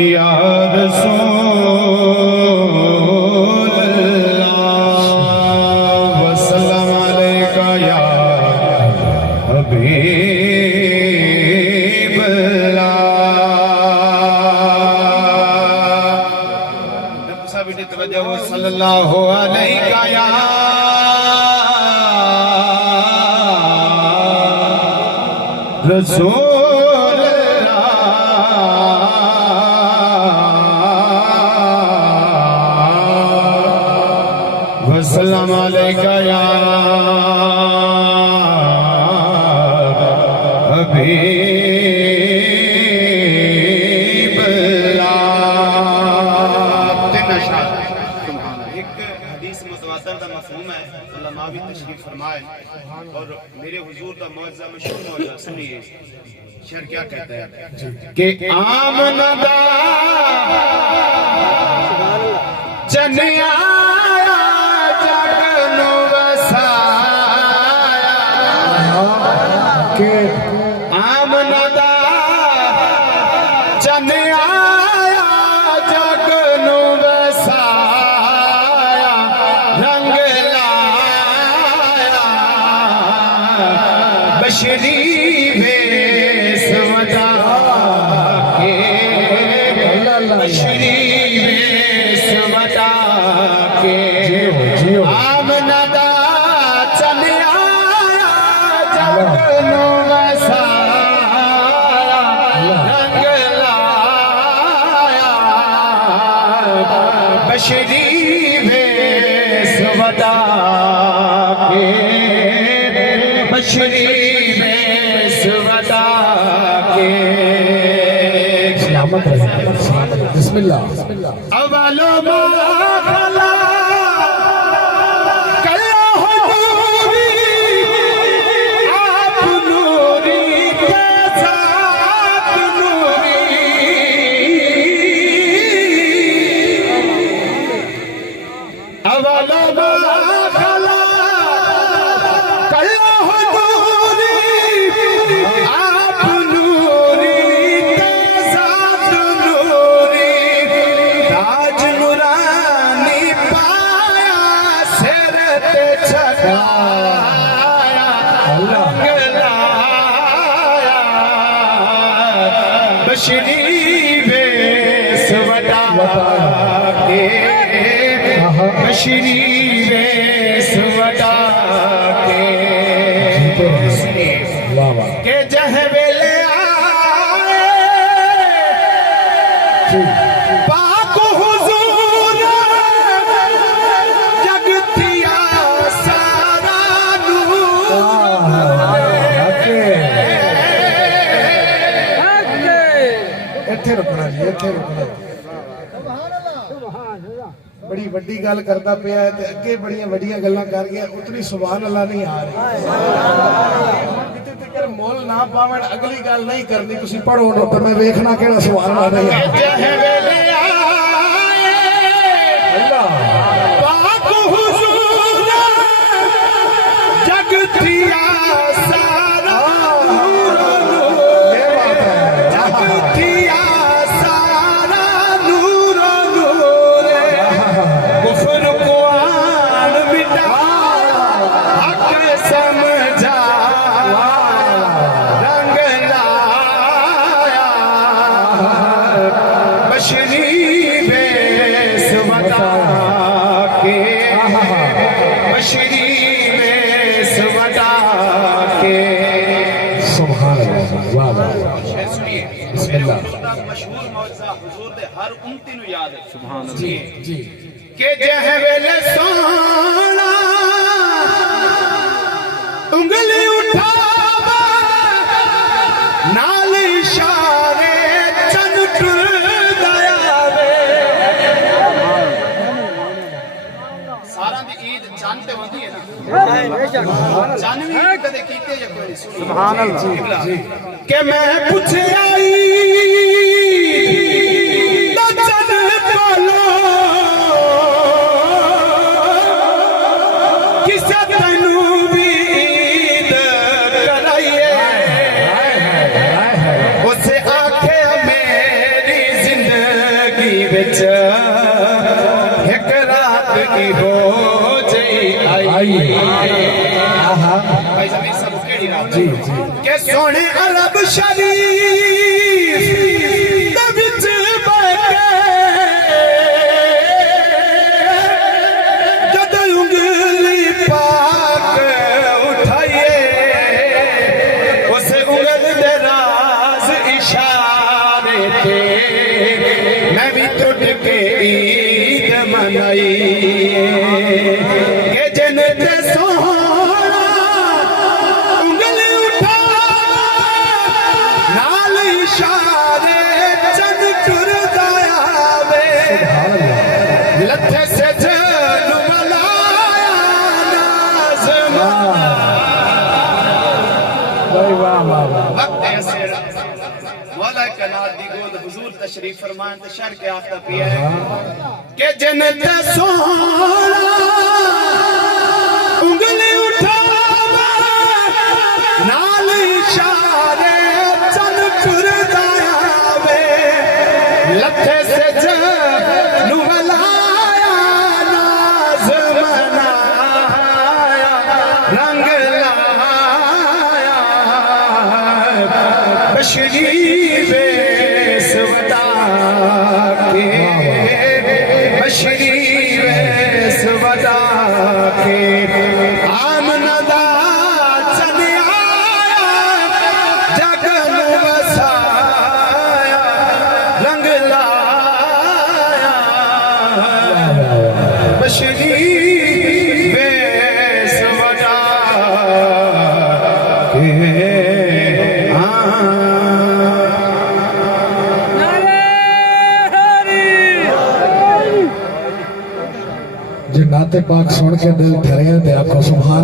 या रसूल अल्लाह वसल्लम अलैका या हबीब अल्लाह। सभी तवज्जो सल्लल्लाहु अलैका या रसूल वसल्लम अलैका या हबीब अल्लाह। एक हदीस मुतवातिर दा मफहूम है, उलमा भी तशरीफ फरमाए और मेरे हुजूर दा मौजज़ा मशहूर मौजज़ा सुनिए। शेर क्या कहता है कि आमनदा जनिया आमनदा जन आया जग नू वसाया रंग लाया बशरी भेस वटा के बशरी भेस वटा के आमनदा जन आया जग नू बशरी भेस वटा के बशरी भेस वटा के सलामत रहे। बिस्मिल्लाह अवलो माखला बशरी भेस वटा के बशरी भेस वटा के जह वेले आए पाक हुजूर जग थिया सारा ਇੱਥੇ ਰੁਕਣਾ ਜੀ, ਇੱਥੇ ਰੁਕਣਾ। बड़ी वड्डी गल करता पिया है ते अगे बड़ियां वड्डियां गल्लां कर गया, उतनी सुभान अल्लाह नहीं आ रही। जिथे तक मोल ना पावन अगली गल नहीं करनी। तुसी पढ़ो ना तो मैं देखना केड़ा सुभान अल्लाह नहीं आ पाक हुजूर जग थिया सारा बशरी भेस वटा के बशरी भेस वटा के सुभान अल्लाह। वाह वाह। सुनिए बिस्मिल्लाह। मशहूर मौजज़ा हुजूर दे हर उम्मती नु याद है। सुभान अल्लाह जी जी के जह वेले सोना उंगली उठा नाल इशारे चन टुर जानते होती है ना जानवी कदे कीते या कोई सुभान अल्लाह जी के मैं पूछे आई किसे तैनू भी ईद कराइए उसे आखे मेरी जिंदगी बिच एक रात की हो जाई भाई जमीन सब केड़ी रात जी जी के सोने अरब शरीफ दे विच बैठे जद उंगली पाक उठाइए उस उंगल दे राज इशारे थे मैं भी टुट के ईद मनाई के जन्नत सोहरा उंगली उठा नाल इशारे चंद टुरदा आवे लथे से जन मलाया नाज़मा भाई वाह वाह वाह वक्त ऐसे मौला कायनात दी गोद हुजूर तशरीफ फरमान ते शर के आखदा पिया है कि जन्नत सोहरा उंगली उठा नाल इशारे चन टुरदा आवे लथे से जन मलाया नाज़ मनाया रंग लाया बशरी वेस वदा के बशरी वेस वदा के आमनदा चन आया जगन वसाया रंग लाया बशरी वेस वदा के जे नाते पाक सुन के दिल ठहरिया ते आखो सुभान